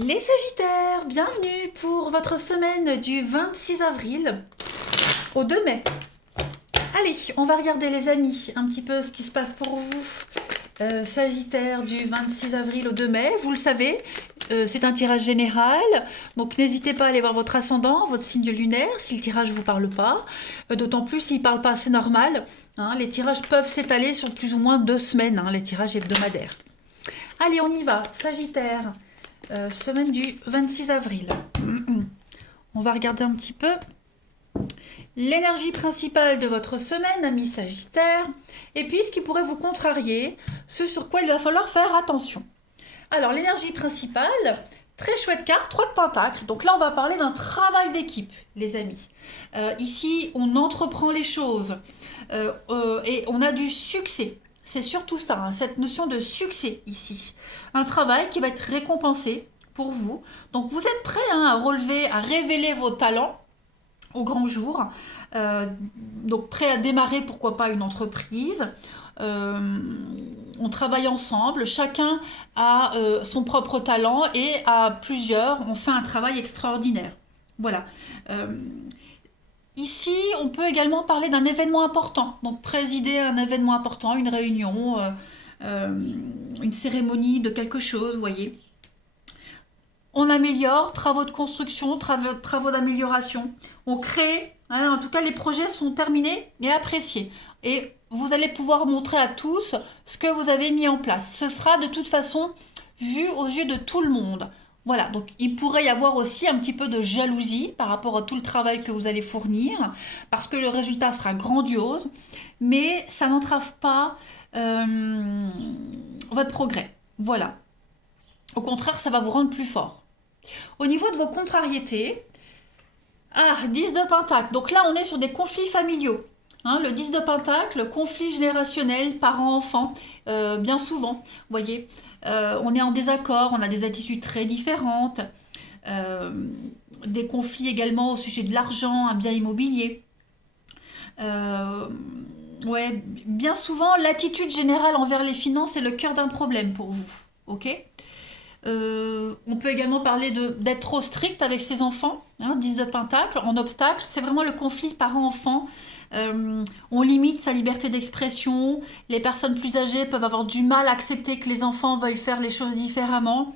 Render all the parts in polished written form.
Les Sagittaires, bienvenue pour votre semaine du 26 avril au 2 mai. Allez, on va regarder les amis, un petit peu ce qui se passe pour vous. Sagittaire du 26 avril au 2 mai, vous le savez, c'est un tirage général, donc n'hésitez pas à aller voir votre ascendant, votre signe lunaire, si le tirage ne vous parle pas. D'autant plus s'il ne parle pas, c'est normal. Hein, les tirages peuvent s'étaler sur plus ou moins 2 semaines, les tirages hebdomadaires. Allez, on y va, Sagittaire. Semaine du 26 avril. On va regarder un petit peu l'énergie principale de votre semaine, ami Sagittaire, et puis ce qui pourrait vous contrarier, ce sur quoi il va falloir faire attention. Alors, l'énergie principale, très chouette carte, 3 de pentacles. Donc là, on va parler d'un travail d'équipe, les amis. Ici, on entreprend les choses et on a du succès. C'est surtout ça, cette notion de succès ici. Un travail qui va être récompensé pour vous. Donc vous êtes prêt à relever, à révéler vos talents au grand jour. Donc prêt à démarrer, pourquoi pas, une entreprise. On travaille ensemble, chacun a son propre talent et à plusieurs, on fait un travail extraordinaire. Voilà. Ici, on peut également parler d'un événement important. Donc, présider un événement important, une réunion, une cérémonie de quelque chose, vous voyez. On améliore, travaux de construction, travaux d'amélioration. On crée, en tout cas, les projets sont terminés et appréciés. Et vous allez pouvoir montrer à tous ce que vous avez mis en place. Ce sera de toute façon vu aux yeux de tout le monde. Voilà, donc il pourrait y avoir aussi un petit peu de jalousie par rapport à tout le travail que vous allez fournir, parce que le résultat sera grandiose, mais ça n'entrave pas votre progrès. Voilà. Au contraire, ça va vous rendre plus fort. Au niveau de vos contrariétés, 10 de Pentacle. Donc là, on est sur des conflits familiaux. Le 10 de Pentacle, conflit générationnel, parents-enfants, bien souvent, vous voyez. On est en désaccord, on a des attitudes très différentes, des conflits également au sujet de l'argent, un bien immobilier. Ouais, bien souvent, l'attitude générale envers les finances est le cœur d'un problème pour vous, ok. On peut également parler d'être trop strict avec ses enfants, 10 de Pentacle, en obstacle, c'est vraiment le conflit parent-enfant. On limite sa liberté d'expression, les personnes plus âgées peuvent avoir du mal à accepter que les enfants veuillent faire les choses différemment.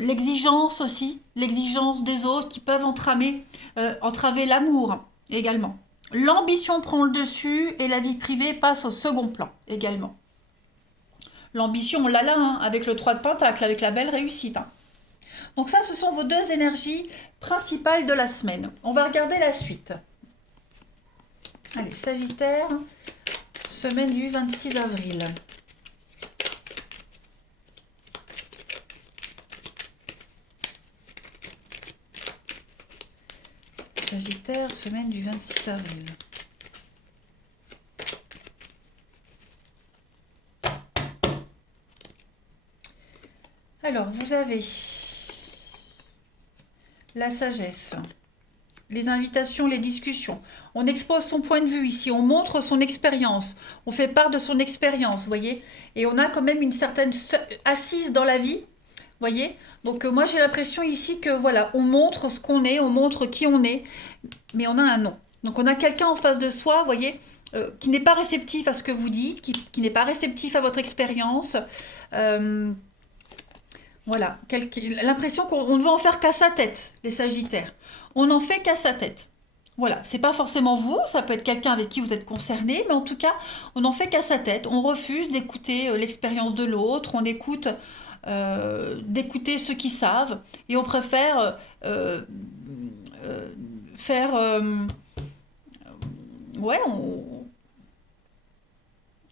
L'exigence aussi, l'exigence des autres qui peuvent entraver l'amour également. L'ambition prend le dessus et la vie privée passe au second plan également. L'ambition, on l'a là, avec le 3 de Pentacle, avec la belle réussite. Donc ça, ce sont vos deux énergies principales de la semaine. On va regarder la suite. Allez, Sagittaire, semaine du 26 avril. Sagittaire, semaine du 26 avril. Alors, vous avez la sagesse, les invitations, les discussions. On expose son point de vue ici, on montre son expérience, on fait part de son expérience, vous voyez. Et on a quand même une certaine assise dans la vie, vous voyez. Donc moi j'ai l'impression ici que voilà, on montre ce qu'on est, on montre qui on est, mais on a un nom. Donc on a quelqu'un en face de soi, vous voyez, qui n'est pas réceptif à ce que vous dites, qui n'est pas réceptif à votre expérience. Voilà, l'impression qu'on ne va en faire qu'à sa tête, les Sagittaires. On n'en fait qu'à sa tête. Voilà, c'est pas forcément vous, ça peut être quelqu'un avec qui vous êtes concerné, mais en tout cas, on n'en fait qu'à sa tête. On refuse d'écouter l'expérience de l'autre, on écoute d'écouter ceux qui savent, et on préfère faire... ouais,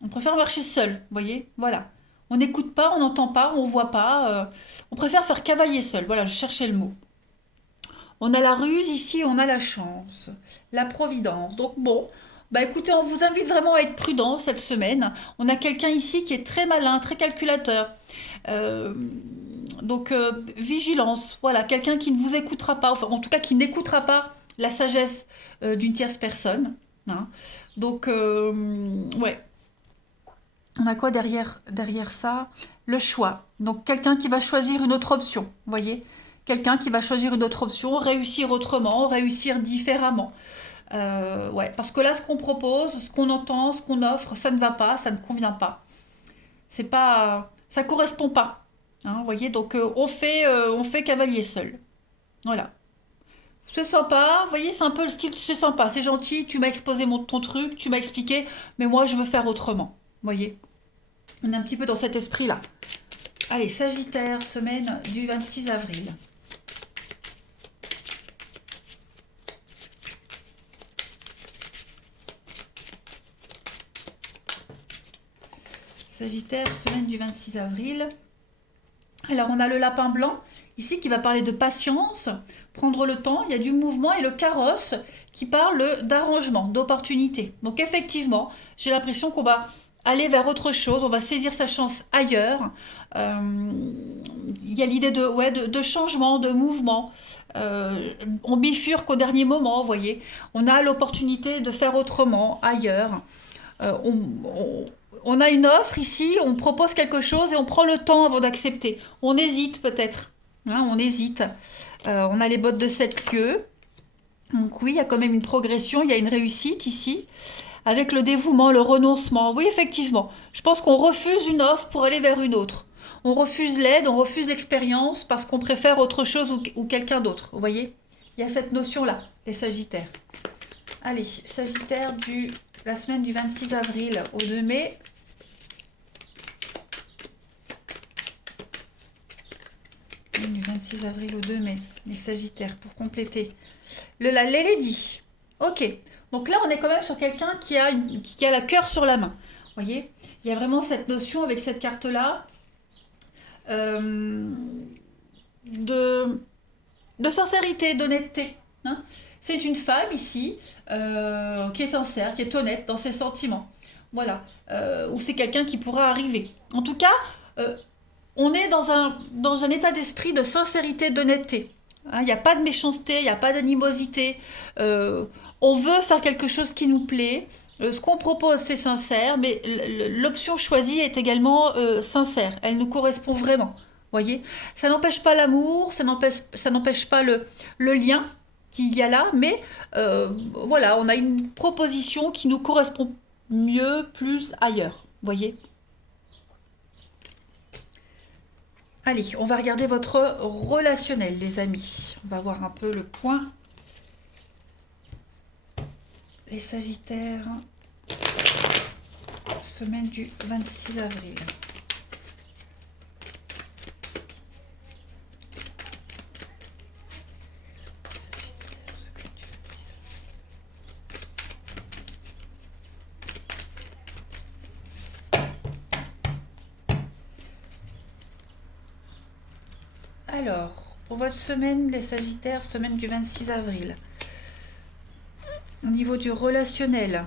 on préfère marcher seul, vous voyez, voilà. On n'écoute pas, on n'entend pas, on voit pas. On préfère faire cavalier seul. Voilà, je cherchais le mot. On a la ruse ici, on a la chance, la providence. Donc bon, bah écoutez, on vous invite vraiment à être prudent cette semaine. On a quelqu'un ici qui est très malin, très calculateur. Euh, donc vigilance, voilà, quelqu'un qui ne vous écoutera pas, enfin en tout cas qui n'écoutera pas la sagesse d'une tierce personne. Donc ouais, On a quoi derrière ça? Le choix. Donc quelqu'un qui va choisir une autre option, vous voyez? Quelqu'un qui va choisir une autre option, réussir autrement, réussir différemment. Ouais, parce que là, ce qu'on propose, ce qu'on entend, ce qu'on offre, ça ne va pas, ça ne convient pas. C'est pas, ça correspond pas. Hein, vous voyez, donc on fait cavalier seul. Voilà. C'est sympa, vous voyez, c'est un peu le style, c'est sympa, c'est gentil, tu m'as exposé ton truc, tu m'as expliqué, mais moi je veux faire autrement. Vous voyez, on est un petit peu dans cet esprit-là. Allez, Sagittaire, semaine du 26 avril. Sagittaire, semaine du 26 avril. Alors, on a le lapin blanc, ici, qui va parler de patience, prendre le temps. Il y a du mouvement et le carrosse qui parle d'arrangement, d'opportunité. Donc, effectivement, j'ai l'impression qu'on va aller vers autre chose, on va saisir sa chance ailleurs. Euh, il y a l'idée de, ouais, de changement, de mouvement. On bifurque au dernier moment, vous voyez. On a l'opportunité de faire autrement, ailleurs. Euh, on, on- on a une offre ici, on propose quelque chose et on prend le temps avant d'accepter. On hésite peut-être. Hein, on hésite. On a les bottes de 7 lieues. Donc oui, il y a quand même une progression, il y a une réussite ici. Avec le dévouement, le renoncement. Oui, effectivement. Je pense qu'on refuse une offre pour aller vers une autre. On refuse l'aide, on refuse l'expérience parce qu'on préfère autre chose ou quelqu'un d'autre. Vous voyez? Il y a cette notion-là, les Sagittaires. Allez, Sagittaire la semaine du 26 avril au 2 mai. Du 26 avril au 2 mai, les Sagittaires, pour compléter. La Lady. Ok. Donc là, on est quand même sur quelqu'un qui a la cœur sur la main. Vous voyez? Il y a vraiment cette notion avec cette carte-là euh, de, de sincérité, d'honnêteté. Hein. C'est une femme ici qui est sincère, qui est honnête dans ses sentiments. Voilà. Ou c'est quelqu'un qui pourra arriver. En tout cas, euh, on est dans un état d'esprit de sincérité, d'honnêteté. Hein, il n'y a pas de méchanceté, il n'y a pas d'animosité. Euh, on veut faire quelque chose qui nous plaît. Ce qu'on propose, c'est sincère, mais l'option choisie est également sincère. Elle nous correspond vraiment. Voyez, ça n'empêche pas l'amour, ça n'empêche pas le lien qu'il y a là, mais voilà, on a une proposition qui nous correspond mieux, plus ailleurs. Voyez. Allez, on va regarder votre relationnel, les amis. On va voir un peu le point. Les Sagittaires, semaine du 26 avril. Alors, pour votre semaine, les Sagittaires, semaine du 26 avril. Au niveau du relationnel,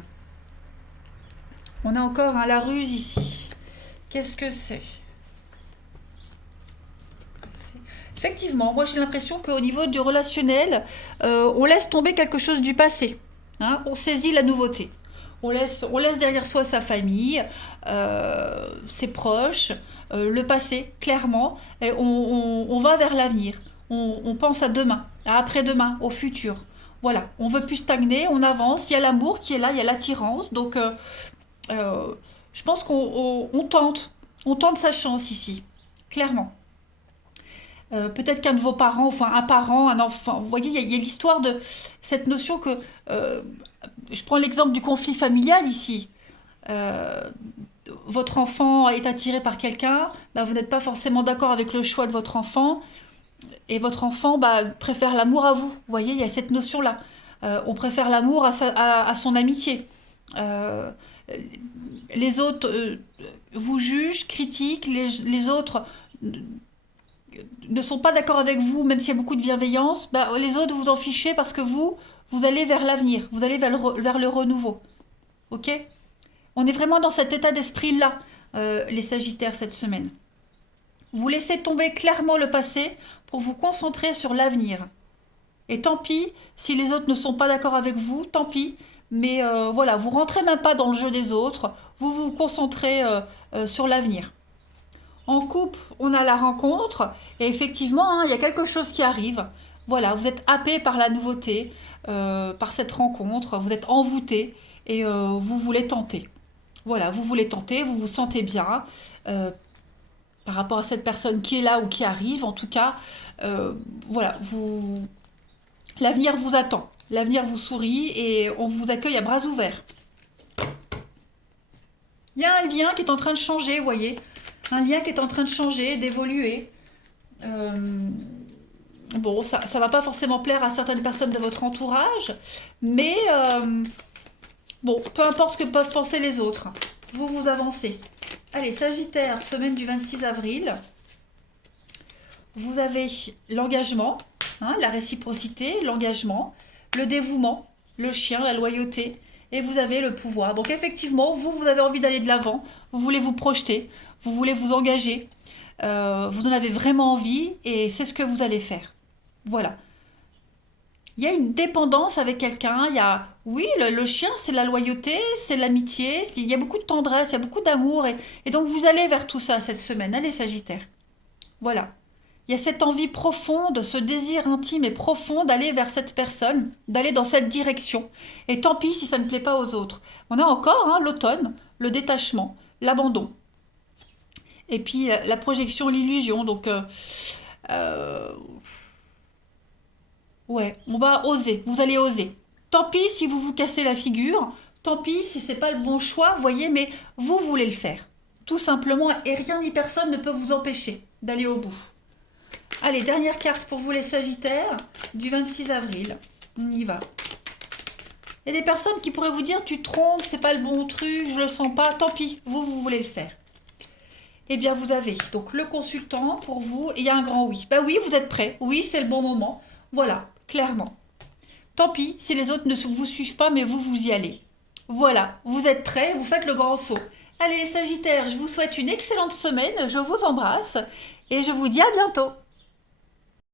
on a encore la ruse ici. Qu'est-ce que c'est? Effectivement, moi j'ai l'impression qu'au niveau du relationnel, on laisse tomber quelque chose du passé. Hein, on saisit la nouveauté. On laisse derrière soi sa famille, ses proches, le passé, clairement, et on va vers l'avenir. On pense à demain, à après-demain, au futur. Voilà, on veut plus stagner, on avance. Il y a l'amour qui est là, il y a l'attirance. Donc, je pense on tente sa chance ici, clairement. Peut-être qu'un de vos parents, enfin un parent, un enfant, vous voyez, il y a l'histoire de cette notion que, euh, je prends l'exemple du conflit familial ici. Euh, Votre enfant est attiré par quelqu'un, bah, vous n'êtes pas forcément d'accord avec le choix de votre enfant, et votre enfant bah, préfère l'amour à vous. Vous voyez, il y a cette notion-là. On préfère l'amour à son amitié. Euh, les autres vous jugent, critiquent, les autres ne sont pas d'accord avec vous, même s'il y a beaucoup de bienveillance, bah, les autres vous en fichez parce que vous allez vers l'avenir, vous allez vers le renouveau. Ok? On est vraiment dans cet état d'esprit-là, les Sagittaires, cette semaine. Vous laissez tomber clairement le passé pour vous concentrer sur l'avenir. Et tant pis si les autres ne sont pas d'accord avec vous, tant pis. Mais voilà, vous rentrez même pas dans le jeu des autres. vous vous concentrez sur l'avenir. En couple, on a la rencontre et effectivement, hein, il y a quelque chose qui arrive. Voilà, vous êtes happé par la nouveauté, par cette rencontre, vous êtes envoûté et vous voulez tenter. Voilà, vous voulez tenter, vous vous sentez bien par rapport à cette personne qui est là ou qui arrive. En tout cas, voilà, l'avenir vous attend, l'avenir vous sourit et on vous accueille à bras ouverts. Il y a un lien qui est en train de changer, vous voyez. Un lien qui est en train de changer, d'évoluer. Bon, ça ne va pas forcément plaire à certaines personnes de votre entourage, mais bon, peu importe ce que peuvent penser les autres. Vous avancez. Allez, Sagittaire, semaine du 26 avril. Vous avez l'engagement, hein, la réciprocité, l'engagement, le dévouement, le chien, la loyauté, et vous avez le pouvoir. Donc effectivement, vous avez envie d'aller de l'avant, vous voulez vous projeter, vous voulez vous engager, vous en avez vraiment envie et c'est ce que vous allez faire. Voilà. Il y a une dépendance avec quelqu'un, il y a, oui, le chien, c'est la loyauté, c'est l'amitié, il y a beaucoup de tendresse, il y a beaucoup d'amour et donc vous allez vers tout ça cette semaine. Allez, Sagittaire. Voilà. Il y a cette envie profonde, ce désir intime et profond d'aller vers cette personne, d'aller dans cette direction. Et tant pis si ça ne plaît pas aux autres. On a encore hein, l'automne, le détachement, l'abandon. Et puis la projection, l'illusion. Donc, ouais, on va oser. Vous allez oser. Tant pis si vous vous cassez la figure. Tant pis si c'est pas le bon choix, vous voyez, mais vous voulez le faire. Tout simplement, et rien ni personne ne peut vous empêcher d'aller au bout. Allez, dernière carte pour vous les Sagittaires, du 26 avril. On y va. Il y a des personnes qui pourraient vous dire, tu te trompes, c'est pas le bon truc, je le sens pas, tant pis, vous voulez le faire. Eh bien, vous avez donc le consultant pour vous, et il y a un grand oui. Bah oui, vous êtes prêts, oui, c'est le bon moment. Voilà, clairement. Tant pis si les autres ne vous suivent pas, mais vous y allez. Voilà, vous êtes prêts, vous faites le grand saut. Allez, les Sagittaires, je vous souhaite une excellente semaine, je vous embrasse, et je vous dis à bientôt.